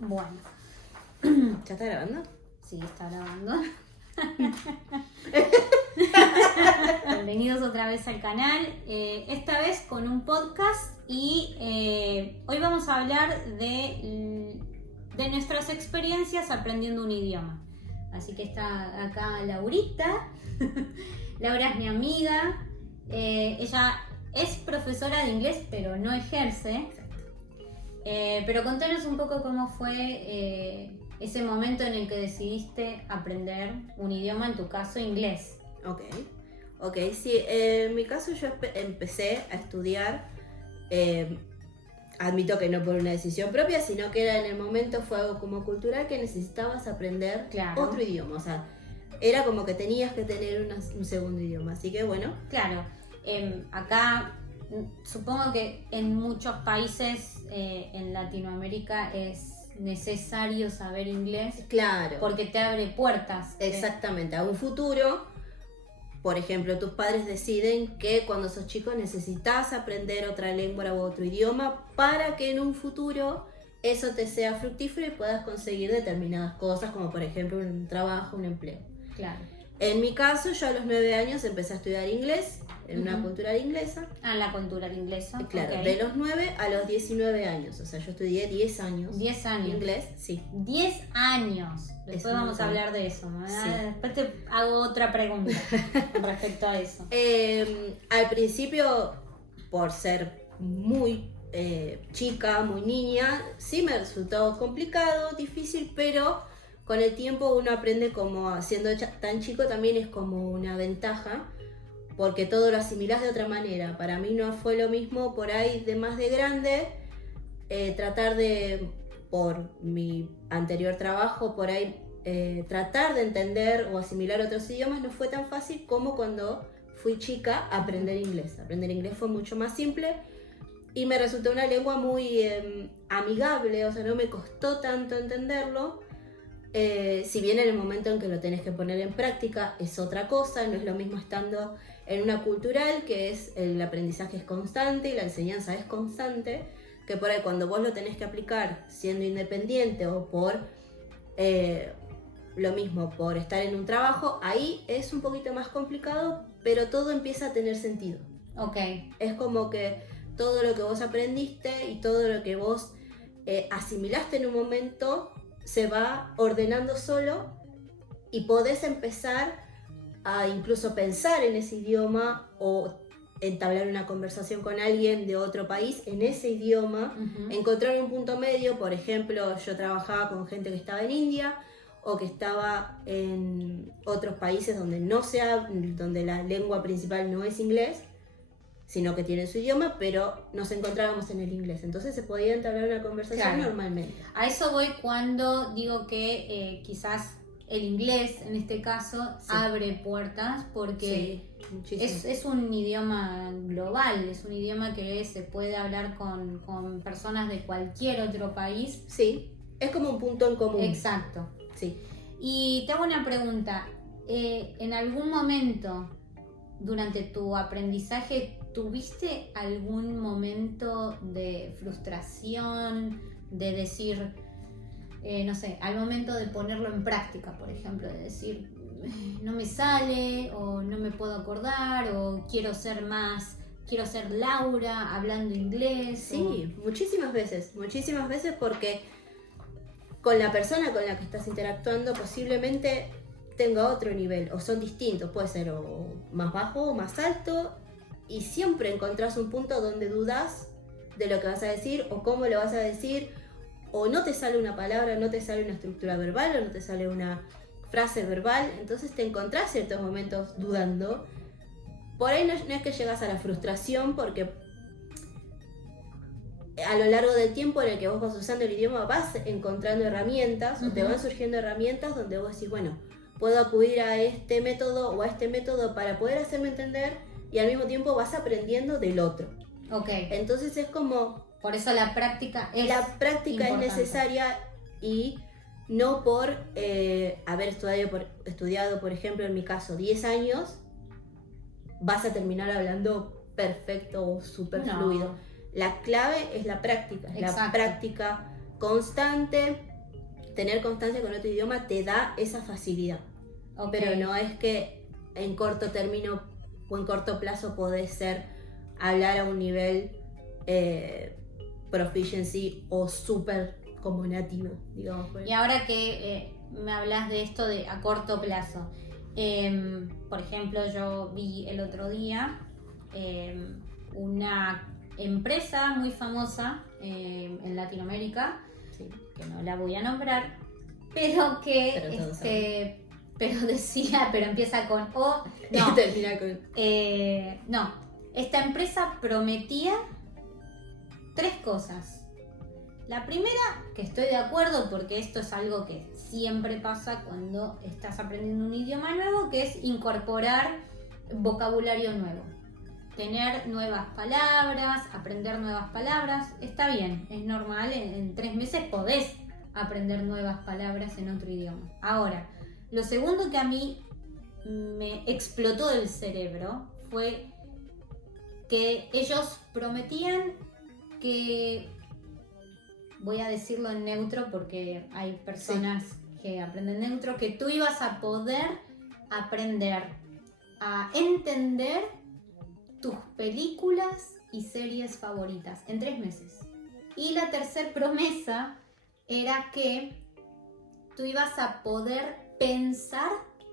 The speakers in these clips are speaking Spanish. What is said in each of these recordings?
Bueno, ¿Ya está grabando? sí, está grabando. Bienvenidos otra vez al canal, esta vez con un podcast y hoy vamos a hablar de nuestras experiencias aprendiendo un idioma. Así que está acá Laurita. Laura es mi amiga, ella es profesora de inglés pero no ejerce. Pero contanos un poco cómo fue ese momento en el que decidiste aprender un idioma, en tu caso inglés. Ok, sí, en mi caso yo empecé a estudiar, admito que no por una decisión propia, sino que era en el momento, fue algo como cultural que necesitabas aprender otro idioma, o sea, era como que tenías que tener un segundo idioma, así que bueno. Claro, acá supongo que en muchos países en Latinoamérica es necesario saber inglés. Claro. Porque te abre puertas. Exactamente, a un futuro. Por ejemplo, tus padres deciden que cuando sos chico necesitas aprender otra lengua u otro idioma para que en un futuro eso te sea fructífero y puedas conseguir determinadas cosas, como por ejemplo un trabajo, un empleo. Claro. En mi caso, yo a los 9 años empecé a estudiar inglés en una cultural inglesa. Ah, la cultural inglesa. Claro, okay. De los 9 a los 19 años. O sea, yo estudié 10 años. 10 años. Inglés, sí. 10 años. Después vamos a hablar de eso, ¿no? Sí. Después te hago otra pregunta respecto a eso. Al principio, por ser muy chica, muy niña, sí me resultó complicado, difícil, pero con el tiempo uno aprende, como siendo tan chico también es como una ventaja, porque todo lo asimilás de otra manera. Para mí no fue lo mismo por ahí de más de grande, tratar de, por mi anterior trabajo, por ahí tratar de entender o asimilar otros idiomas no fue tan fácil como cuando fui chica aprender inglés. Aprender inglés fue mucho más simple y me resultó una lengua muy amigable, o sea, no me costó tanto entenderlo. Si bien en el momento en que lo tenés que poner en práctica es otra cosa, no es lo mismo estando en una cultural, que es el aprendizaje es constante y la enseñanza es constante, que por ahí cuando vos lo tenés que aplicar siendo independiente o por lo mismo, por estar en un trabajo, ahí es un poquito más complicado, pero todo empieza a tener sentido. Ok. Es como que todo lo que vos aprendiste y todo lo que vos asimilaste en un momento se va ordenando solo y podés empezar a incluso pensar en ese idioma o entablar una conversación con alguien de otro país en ese idioma, encontrar un punto medio. Por ejemplo, yo trabajaba con gente que estaba en India o que estaba en otros países donde la lengua principal no es inglés, sino que tienen su idioma, pero nos encontrábamos en el inglés. Entonces se podía entablar una conversación normalmente. A eso voy cuando digo que quizás el inglés, en este caso, abre puertas porque es un idioma global, es un idioma que se puede hablar con personas de cualquier otro país. Sí, es como un punto en común. Exacto. Sí. Y te hago una pregunta, ¿en algún momento durante tu aprendizaje tuviste algún momento de frustración, de decir, no sé, al momento de ponerlo en práctica, por ejemplo, de decir, no me sale, o no me puedo acordar, o quiero ser Laura hablando inglés? Sí, muchísimas veces porque con la persona con la que estás interactuando posiblemente tenga otro nivel, o son distintos, puede ser o más bajo o más alto, y siempre encontrás un punto donde dudás de lo que vas a decir o cómo lo vas a decir, o no te sale una palabra, no te sale una estructura verbal, o no te sale una frase verbal, entonces te encontrás ciertos momentos dudando. Por ahí no es que llegas a la frustración, porque a lo largo del tiempo en el que vos vas usando el idioma vas encontrando herramientas, o te van surgiendo herramientas donde vos decís, bueno, puedo acudir a este método o a este método para poder hacerme entender, y al mismo tiempo vas aprendiendo del otro. Okay. Entonces es como... Por eso la práctica es necesaria, y no por haber estudiado, por ejemplo, en mi caso, 10 años, vas a terminar hablando perfecto o súper fluido. La clave es la práctica, la práctica constante, tener constancia con otro idioma te da esa facilidad. Ok. Pero no es que en corto término o en corto plazo podés hablar a un nivel proficiency o súper como nativo, digamos. Y ahora que me hablas de esto de a corto plazo, por ejemplo, yo vi el otro día una empresa muy famosa en Latinoamérica, Sí. que no la voy a nombrar, pero que Pero todos pero decía, pero empieza con O, no, Termina con... no, esta empresa prometía 3 cosas. La primera, que estoy de acuerdo porque esto es algo que siempre pasa cuando estás aprendiendo un idioma nuevo, que es incorporar vocabulario nuevo. Tener nuevas palabras, aprender nuevas palabras, está bien, es normal, en 3 meses podés aprender nuevas palabras en otro idioma. Ahora, lo segundo que a mí me explotó del cerebro fue que ellos prometían que, voy a decirlo en neutro porque hay personas que aprenden neutro, que tú ibas a poder aprender a entender tus películas y series favoritas en 3 meses. Y la tercera promesa era que tú ibas a poder pensar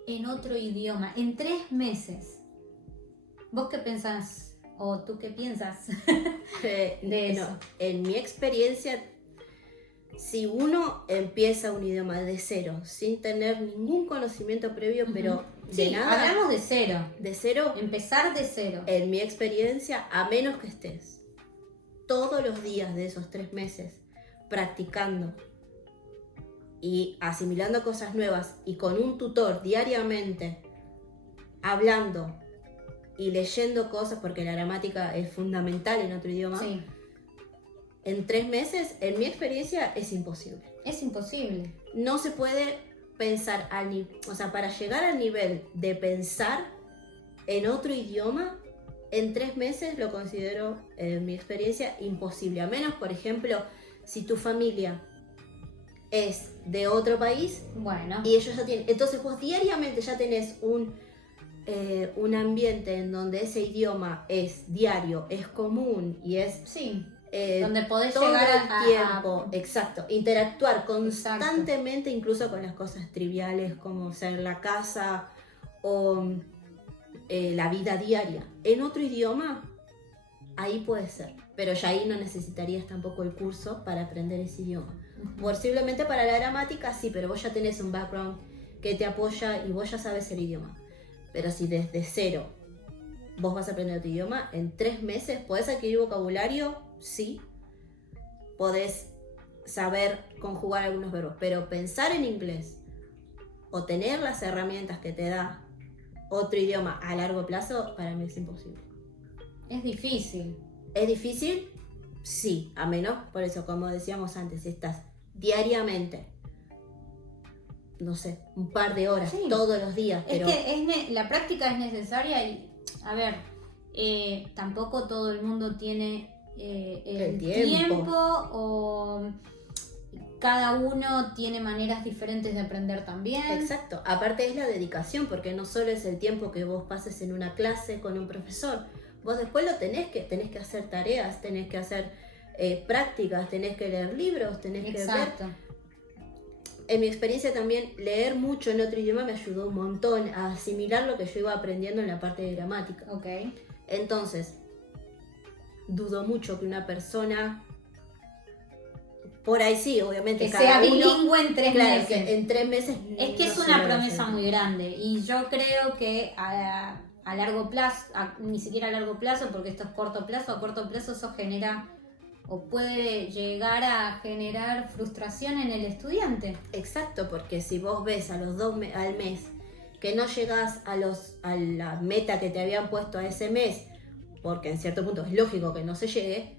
en otro idioma en 3 meses. ¿Vos qué pensás? ¿O tú qué piensas de eso? No, en mi experiencia, si uno empieza un idioma de cero, sin tener ningún conocimiento previo, pero de Sí, nada, hablamos de cero. de cero, Empezar de cero. en mi experiencia, a menos que estés todos los días de esos 3 meses practicando y asimilando cosas nuevas y con un tutor diariamente hablando y leyendo cosas, porque la gramática es fundamental en otro idioma, Sí, en 3 meses, en mi experiencia, es imposible. es imposible. No se puede pensar o sea, para llegar al nivel de pensar en otro idioma, en 3 meses lo considero, en mi experiencia, imposible. A menos, por ejemplo, si tu familia es de otro país Bueno, y ellos ya tienen, entonces vos diariamente ya tenés un ambiente en donde ese idioma es diario, es común y es sí, eh, donde podés todo llegar el tiempo, exacto, interactuar constantemente, incluso con las cosas triviales como ser la casa o la vida diaria. En otro idioma, ahí puede ser, pero ya ahí no necesitarías tampoco el curso para aprender ese idioma. Posiblemente para la gramática sí, pero vos ya tenés un background que te apoya y vos ya sabes el idioma. Pero si desde cero vos vas a aprender tu idioma, en 3 meses podés adquirir vocabulario, sí. Podés saber conjugar algunos verbos, pero pensar en inglés o tener las herramientas que te da otro idioma a largo plazo, para mí es imposible. es difícil. ¿Es difícil? Sí, a menos, por eso, como decíamos antes, si estás diariamente, no sé, un par de horas, Sí. todos los días, pero Es que la práctica es necesaria y, a ver, tampoco todo el mundo tiene el tiempo o cada uno tiene maneras diferentes de aprender también. exacto, aparte es la dedicación, porque no solo es el tiempo que vos pases en una clase con un profesor, vos después tenés que hacer tareas, tenés que hacer prácticas, tenés que leer libros, tenés que ver. Exacto. En mi experiencia también, leer mucho en otro idioma me ayudó un montón a asimilar lo que yo iba aprendiendo en la parte de gramática. Ok. Entonces, dudo mucho que una persona, por ahí sí, obviamente, Que cada sea uno, bilingüe en 3 claro, meses. que en 3 meses Es que no es se una logra promesa hacer. muy grande y yo creo que a largo plazo, ni siquiera a largo plazo, porque esto es corto plazo, a corto plazo eso genera o puede llegar a generar frustración en el estudiante. Exacto, porque si vos ves a los al mes que no llegás a la meta que te habían puesto a ese mes, porque en cierto punto es lógico que no se llegue,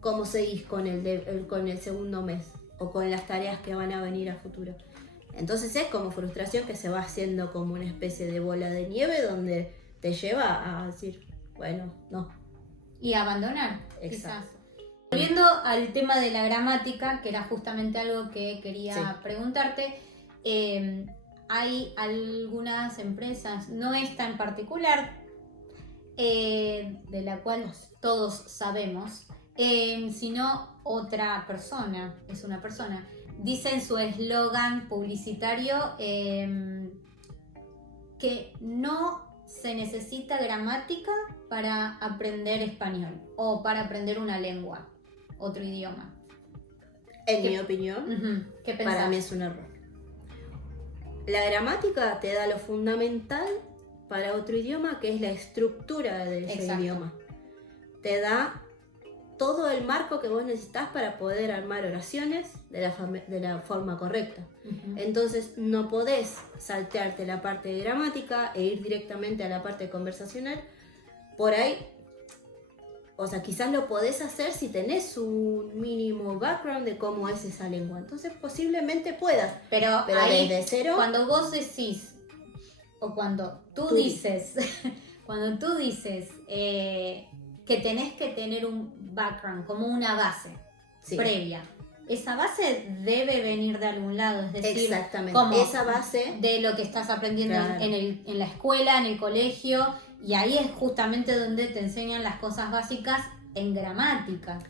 ¿cómo seguís con el segundo mes? O con las tareas que van a venir a futuro. Entonces es como frustración que se va haciendo como una especie de bola de nieve donde te lleva a decir, bueno, no. Y abandonar, Exacto. quizás. Volviendo al tema de la gramática, que era justamente algo que quería preguntarte, hay algunas empresas, no esta en particular, de la cual todos sabemos, sino otra persona, es una persona, dice en su eslogan publicitario que no se necesita gramática para aprender español o para aprender una lengua, otro idioma. En mi opinión, ¿Qué pensás? para mí es un error. La gramática te da lo fundamental para otro idioma, que es la estructura de ese idioma. Te da todo el marco que vos necesitas para poder armar oraciones de la forma correcta. Entonces no podés saltearte la parte de gramática e ir directamente a la parte conversacional. Por ahí, o sea, quizás lo podés hacer si tenés un mínimo background de cómo es esa lengua. Entonces posiblemente puedas. Pero ahí, desde cero, cuando vos decís, o cuando tú dices, cuando tú dices que tenés que tener un background, como una base previa, esa base debe venir de algún lado, es decir, exactamente, como esa base de lo que estás aprendiendo en la escuela, en el colegio, y ahí es justamente donde te enseñan las cosas básicas en gramática.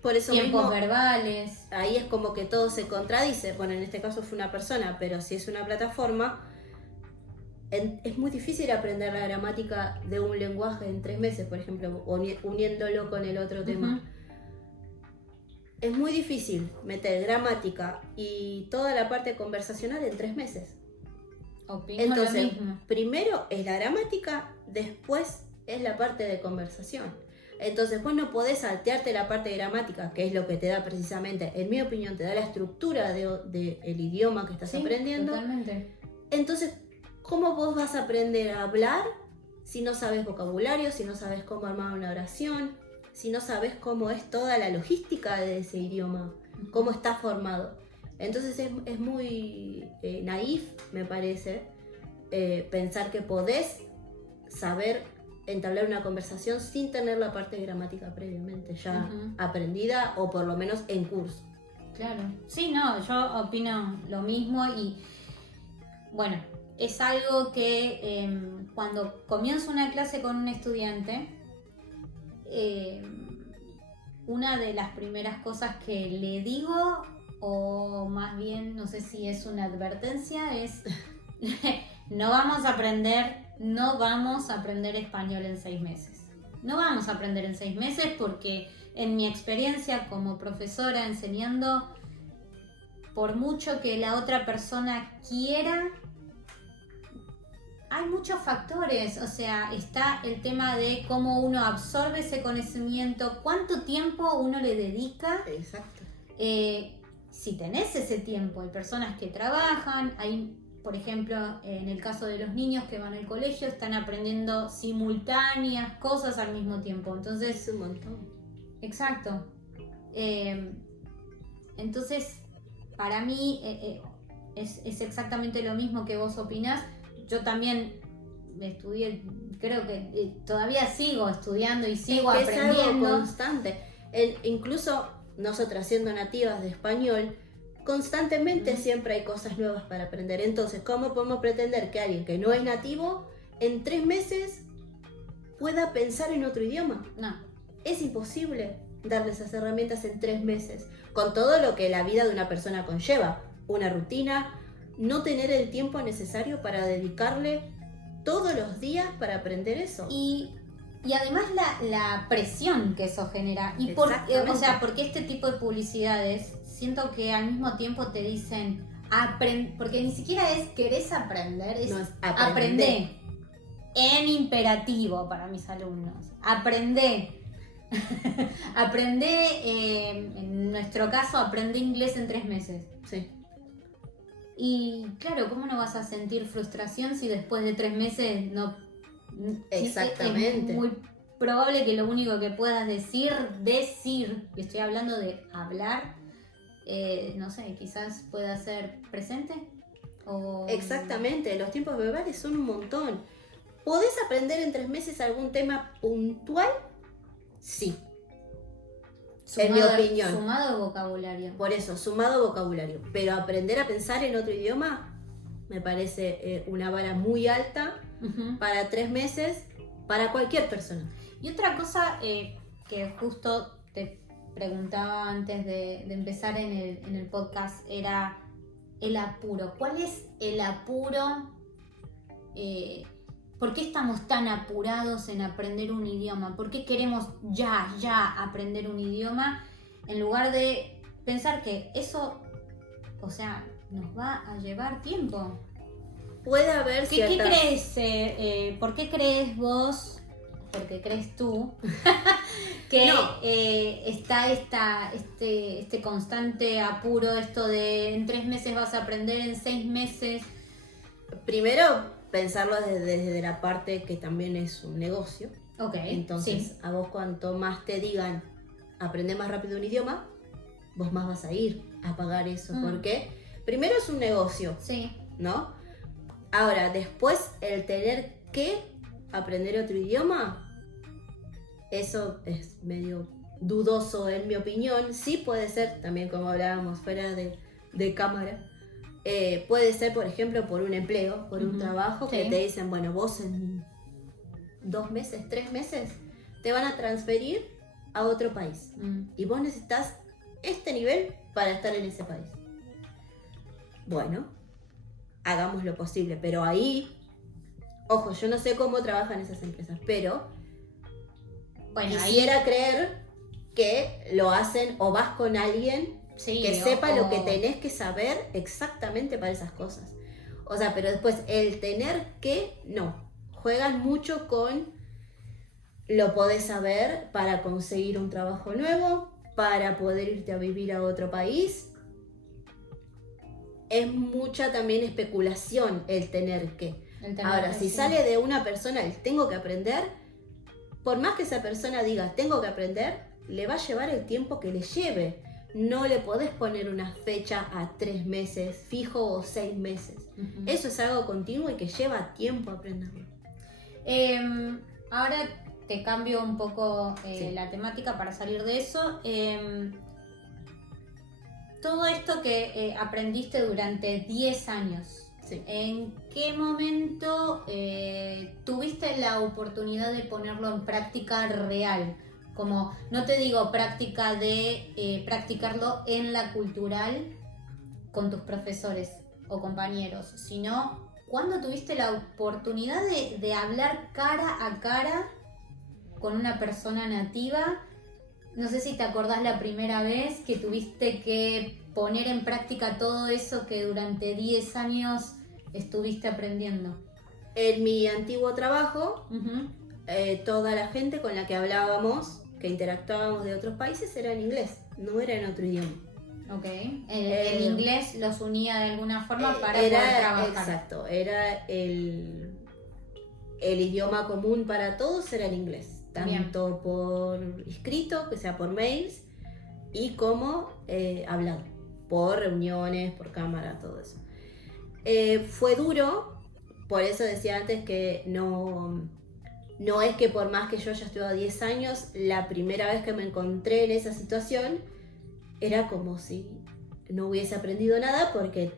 Por eso tiempos mismo, verbales. Ahí es como que todo se contradice. Bueno, en este caso fue una persona, pero si es una plataforma, es muy difícil aprender la gramática de un lenguaje en 3 meses, por ejemplo, uniéndolo con el otro tema. Es muy difícil meter gramática y toda la parte conversacional en 3 meses. Opino Entonces, lo mismo. primero es la gramática, después es la parte de conversación. Entonces vos no podés saltearte la parte de gramática, que es lo que te da precisamente, en mi opinión, te da la estructura del idioma que estás aprendiendo. Totalmente. Entonces, ¿cómo vos vas a aprender a hablar si no sabes vocabulario, si no sabes cómo armar una oración, si no sabes cómo es toda la logística de ese idioma, cómo está formado? Entonces es muy naif, me parece, pensar que podés saber entablar una conversación sin tener la parte de gramática previamente ya aprendida o por lo menos en curso. Claro. Sí, no, yo opino lo mismo y bueno, es algo que cuando comienzo una clase con un estudiante, una de las primeras cosas que le digo, o más bien no sé si es una advertencia, es no vamos a aprender español en 6 meses. No vamos a aprender en 6 meses porque en mi experiencia como profesora enseñando, por mucho que la otra persona quiera, hay muchos factores, o sea, está el tema de cómo uno absorbe ese conocimiento, cuánto tiempo uno le dedica. Exacto. Si tenés ese tiempo, hay personas que trabajan, hay, por ejemplo, en el caso de los niños que van al colegio, están aprendiendo simultáneas cosas al mismo tiempo, entonces... Es un montón. Exacto. Entonces, para mí es exactamente lo mismo que vos opinás. Yo también estudié, creo que todavía sigo estudiando y sigo aprendiendo. Es algo constante. Incluso nosotras siendo nativas de español, constantemente siempre hay cosas nuevas para aprender. Entonces, ¿cómo podemos pretender que alguien que no es nativo en 3 meses pueda pensar en otro idioma? No. Es imposible darles esas herramientas en 3 meses, con todo lo que la vida de una persona conlleva, una rutina, no tener el tiempo necesario para dedicarle todos los días para aprender eso. Y además la presión que eso genera. Y porque este tipo de publicidades, siento que al mismo tiempo te dicen, porque ni siquiera es querés aprender, es aprender. En imperativo para mis alumnos. Aprende. En nuestro caso, aprende inglés en 3 meses. Sí. Y claro, ¿cómo no vas a sentir frustración si después de 3 meses no... Exactamente. Es muy probable que lo único que puedas decir, y estoy hablando de hablar, no sé, quizás pueda ser presente. Exactamente, los tiempos verbales son un montón. ¿Podés aprender en 3 meses algún tema puntual? Sí. en mi opinión. Sumado vocabulario. Por eso, sumado vocabulario. Pero aprender a pensar en otro idioma me parece una vara muy alta para 3 meses para cualquier persona. Y otra cosa que justo te preguntaba antes de empezar en el podcast era el apuro. ¿Cuál es el apuro? ¿Por qué estamos tan apurados en aprender un idioma? ¿Por qué queremos ya aprender un idioma en lugar de pensar que eso, o sea, nos va a llevar tiempo? Puede haber ¿Qué ciertas... crees? ¿Por qué crees vos, porque crees tú, que está este constante apuro, esto de en 3 meses vas a aprender, en 6 meses? Primero, pensarlo desde la parte que también es un negocio. Ok. Entonces, sí. a vos cuanto más te digan aprender más rápido un idioma, vos más vas a ir a pagar eso. Porque primero es un negocio, Sí. ¿no? Ahora, después el tener que aprender otro idioma, eso es medio dudoso en mi opinión. Sí puede ser, también como hablábamos fuera de cámara, puede ser, por ejemplo, por un empleo, por un trabajo, que te dicen, bueno, vos en 2 meses, 3 meses, te van a transferir a otro país. Y vos necesitas este nivel para estar en ese país. Bueno, hagamos lo posible, pero ahí, ojo, yo no sé cómo trabajan esas empresas, pero Bueno, quisiera creer que lo hacen o vas con alguien que sepa lo que tenés que saber exactamente para esas cosas. O sea, pero después el tener que, no, juegan mucho con lo podés saber para conseguir un trabajo nuevo, para poder irte a vivir a otro país. Es mucha también especulación el tener que. Ahora, si sale de una persona el tengo que aprender, por más que esa persona diga tengo que aprender, le va a llevar el tiempo que le lleve. No le podés poner una fecha a 3 meses fijo o 6 meses. Eso es algo continuo y que lleva tiempo aprenderlo. Ahora te cambio un poco la temática para salir de eso. Todo esto que aprendiste durante 10 años, ¿en qué momento tuviste la oportunidad de ponerlo en práctica real? Como, no te digo práctica de practicarlo en la cultural con tus profesores o compañeros, sino cuando tuviste la oportunidad de hablar cara a cara con una persona nativa. No sé si te acordás la primera vez que tuviste que poner en práctica todo eso que durante 10 años estuviste aprendiendo. En mi antiguo trabajo, toda la gente con la que hablábamos, que interactuábamos de otros países, era en inglés, no era en otro idioma. Ok, el inglés los unía de alguna forma para poder trabajar. Exacto, era el idioma común para todos, era el inglés. Tanto por escrito, que sea por mails, y como hablado, por reuniones, por cámara, todo eso. Fue duro, por eso decía antes que no es que por más que yo haya estudiado 10 años, la primera vez que me encontré en esa situación, era como si no hubiese aprendido nada, porque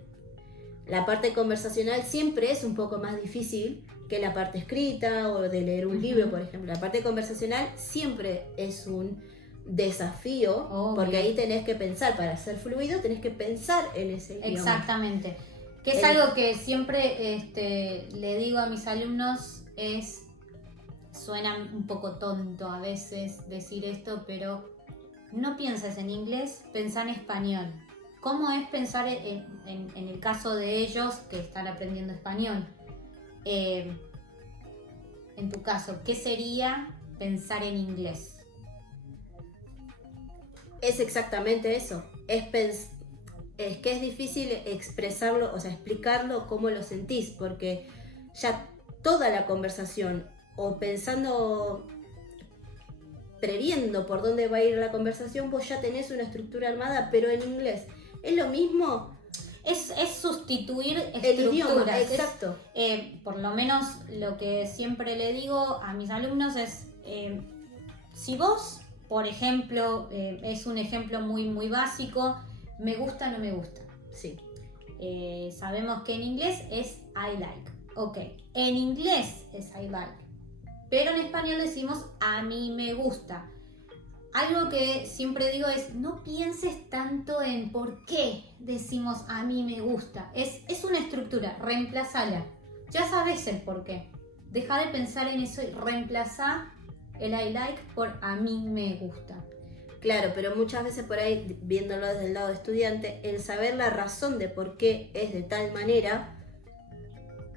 la parte conversacional siempre es un poco más difícil que la parte escrita o de leer un libro, por ejemplo. La parte conversacional siempre es un desafío, porque ahí tenés que pensar, para ser fluido tenés que pensar en ese idioma. Exactamente. Que es algo que siempre le digo a mis alumnos, suena un poco tonto a veces decir esto, pero no pienses en inglés, pensá en español. ¿Cómo es pensar en el caso de ellos que están aprendiendo español? En tu caso, ¿qué sería pensar en inglés? Es exactamente eso. Es que es difícil expresarlo, o sea, explicarlo cómo lo sentís, porque ya toda la conversación, o pensando, previendo por dónde va a ir la conversación, vos ya tenés una estructura armada, pero en inglés. ¿Es lo mismo? Es sustituir el idioma, estructuras. exacto. Por lo menos lo que siempre le digo a mis alumnos es, si vos por ejemplo, es un ejemplo muy básico, me gusta, no me gusta. Sí. Sabemos que en inglés es I like. Ok, en inglés es I like. Pero en español decimos a mí me gusta. Algo que siempre digo es no pienses tanto en por qué decimos a mí me gusta. Es una estructura, reemplazala. Ya sabes el por qué. Deja de pensar en eso y reemplaza el I like por a mí me gusta. Claro, pero muchas veces por ahí, viéndolo desde el lado de estudiante, el saber la razón de por qué es de tal manera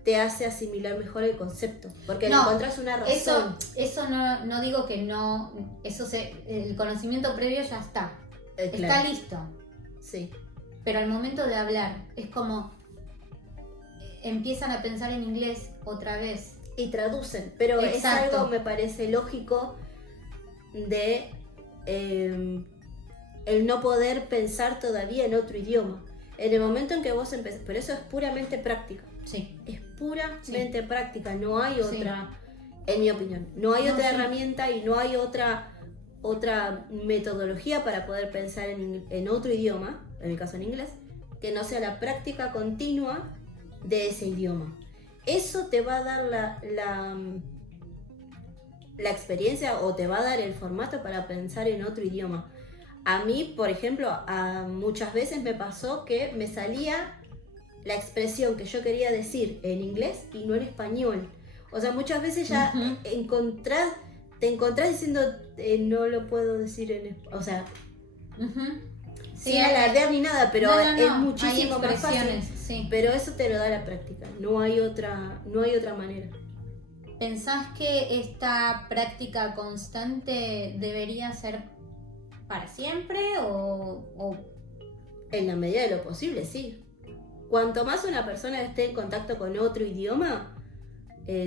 te hace asimilar mejor el concepto, porque le encontrás una razón. Eso no digo que no, el conocimiento previo ya está, claro. Está listo. Sí. Pero al momento de hablar es como empiezan a pensar en inglés otra vez. Y traducen, pero Exacto. Es algo, me parece lógico, de el no poder pensar todavía en otro idioma. En el momento en que vos empezás, pero eso es puramente práctica. Sí. Es puramente práctica, no hay otra, en mi opinión, no hay otra herramienta y no hay otra metodología para poder pensar en otro idioma, en mi caso en inglés, que no sea la práctica continua de ese idioma. Eso te va a dar la experiencia o te va a dar el formato para pensar en otro idioma. A mí, por ejemplo, muchas veces me pasó que me salía la expresión que yo quería decir en inglés y no en español. O sea, muchas veces ya te encontrás diciendo no lo puedo decir en español. O sea, sin alardear ni nada, pero es muchísimo más fácil. Sí. Pero eso te lo da la práctica. No hay otra manera. ¿Pensás que esta práctica constante debería ser para siempre o...? En la medida de lo posible, sí. Cuanto más una persona esté en contacto con otro idioma,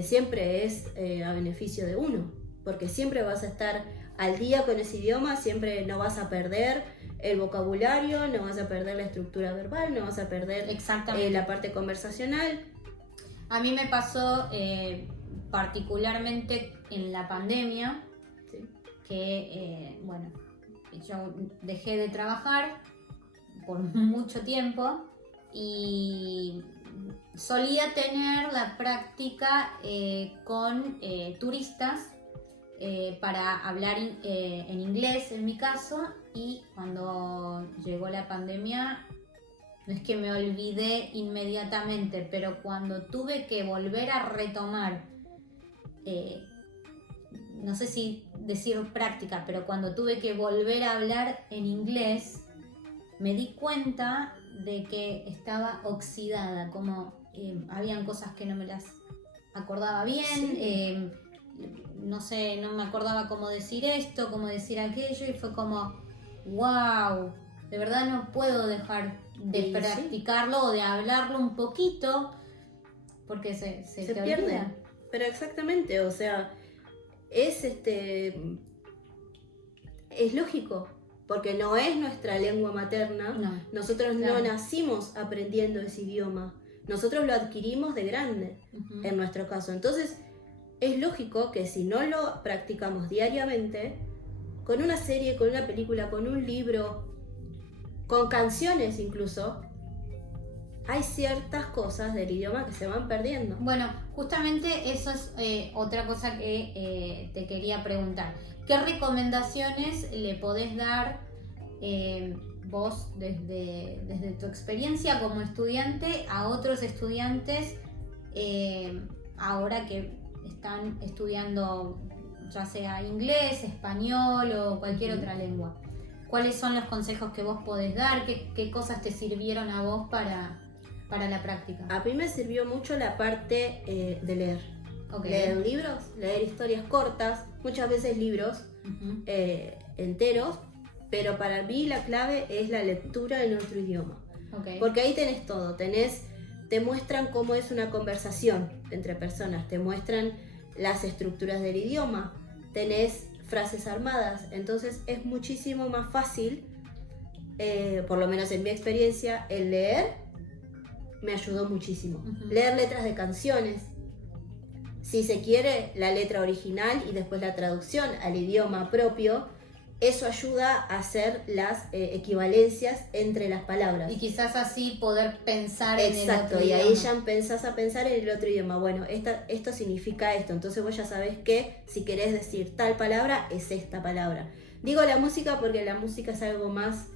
siempre es a beneficio de uno, porque siempre vas a estar al día con ese idioma, siempre no vas a perder el vocabulario, no vas a perder la estructura verbal, no vas a perder la parte conversacional. A mí me pasó particularmente en la pandemia, que yo dejé de trabajar por mucho tiempo y solía tener la práctica con turistas para hablar en inglés en mi caso, y cuando llegó la pandemia no es que me olvidé inmediatamente, pero cuando tuve que volver a retomar, no sé si decir práctica, pero cuando tuve que volver a hablar en inglés, me di cuenta de que estaba oxidada, como habían cosas que no me las acordaba bien, no sé, no me acordaba cómo decir esto, cómo decir aquello, y fue como, wow, de verdad no puedo dejar de practicarlo o de hablarlo un poquito, porque se te pierde. olvida. Pero exactamente, o sea, es lógico, porque no es nuestra lengua materna. Nosotros no nacimos aprendiendo ese idioma, nosotros lo adquirimos de grande, en nuestro caso. Entonces es lógico que si no lo practicamos diariamente, con una serie, con una película, con un libro, con canciones incluso, hay ciertas cosas del idioma que se van perdiendo. Bueno, justamente eso es otra cosa que te quería preguntar. ¿Qué recomendaciones le podés dar vos desde tu experiencia como estudiante a otros estudiantes ahora que están estudiando ya sea inglés, español o cualquier otra lengua? ¿Cuáles son los consejos que vos podés dar? ¿Qué cosas te sirvieron a vos para la práctica? A mí me sirvió mucho la parte de leer. Leer libros, leer historias cortas, muchas veces libros enteros, pero para mí la clave es la lectura en otro idioma. Porque ahí tenés todo, te muestran cómo es una conversación entre personas, te muestran las estructuras del idioma, tenés frases armadas, entonces es muchísimo más fácil, por lo menos en mi experiencia, el leer me ayudó muchísimo. Leer letras de canciones, si se quiere, la letra original y después la traducción al idioma propio, eso ayuda a hacer las equivalencias entre las palabras. Y quizás así poder pensar en el Exacto, otro y idioma. ahí ya empezás a pensar en el otro idioma. Bueno, esto significa esto, entonces vos ya sabés que si querés decir tal palabra, es esta palabra. Digo la música porque la música es algo más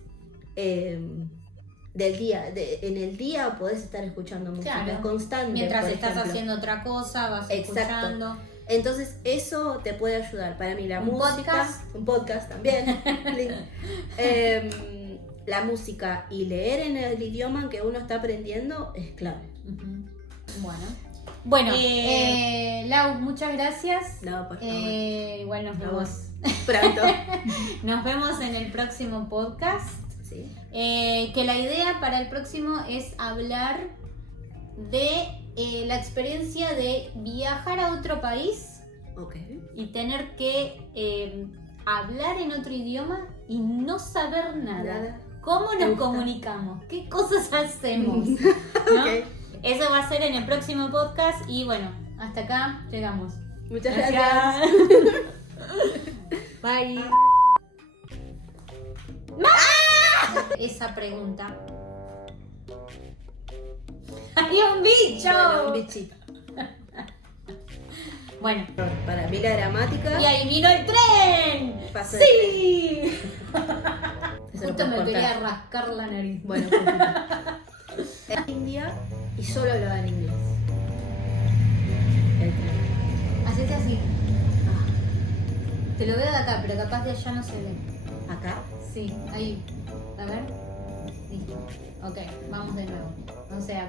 del día. En el día podés estar escuchando música, Claro. es constante. Mientras por estás ejemplo. haciendo otra cosa, vas Exacto. escuchando. Entonces eso te puede ayudar. Para mí la ¿Un música, un podcast también, la música y leer en el idioma que uno está aprendiendo es clave. Ujú. Bueno, Lau, muchas gracias. No, por favor. Igual nos A vemos. vos. Pronto. Nos vemos en el próximo podcast. Sí. Que la idea para el próximo es hablar de la experiencia de viajar a otro país Ok. y tener que hablar en otro idioma y no saber nada. ¿Cómo Me nos gusta. comunicamos? ¿Qué cosas hacemos? ¿No? Ok. Eso va a ser en el próximo podcast y bueno, hasta acá llegamos. Muchas gracias. Bye. Esa pregunta. ¡Había un bicho! Bueno, un bichito. Bueno, Para mí la gramática. y ahí vino el tren. Pasó el ¡Sí! Eso lo Justo me puedo quería cortar. rascar la nariz. Bueno, en India y solo hablaba en inglés. El tren. Hacete así. Te lo veo de acá, pero capaz de allá no se ve. Acá. Sí, ahí. A ver. Listo. Ok, vamos de nuevo. O sea,